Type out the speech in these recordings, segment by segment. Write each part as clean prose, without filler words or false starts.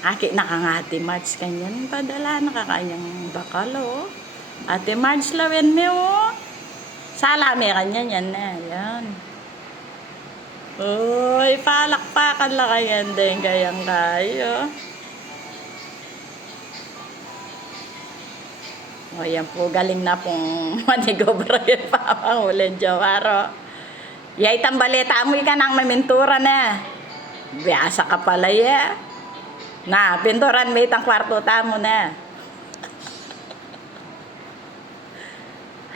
Aki nakangati March kanyan padala nakakanyang bakalo. Ate March lawen me o. Sala me kanyan yan na. Yan. Uy, palakpakan lang kanyan din kayang kayo. O yan po, galing na pong manigobra yung pamangulin Jawaro. Yay tambaleta mo ka nang mamintura na. Biasa ka pala ya. Na, pinturan may itang kwarto tamo na.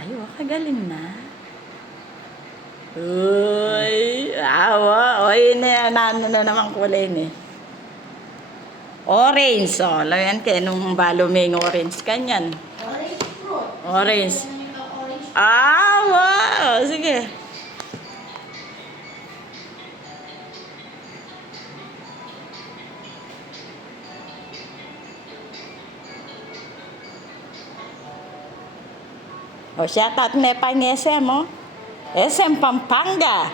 Ayo, kagaling na. Uy, awa. Uy, ano na naman kulay ni. Orange, oh. Layan kayo nung baluming orange kanyan. Orange fruit. Orange. Ah, wow. Sige. O siya tat ne pang SM mo. SM Pampanga.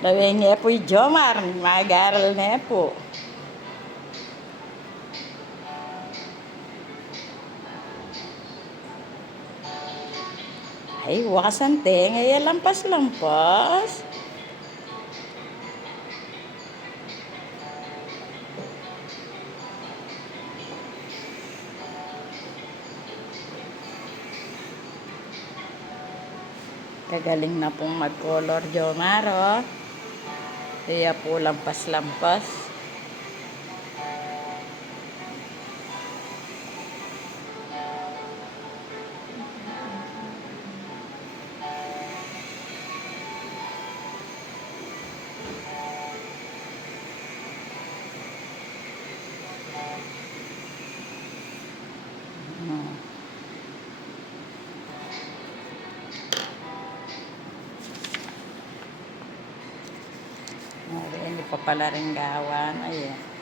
Lawi niya po Jomar. Mag-aral na po. Ay, wakasante. Ngayon lampas-lampas. Kagaling na pong mag-color Jomar, oh. Kaya po lampas-lampas. Hindi pa pala rin gawan. Ayan.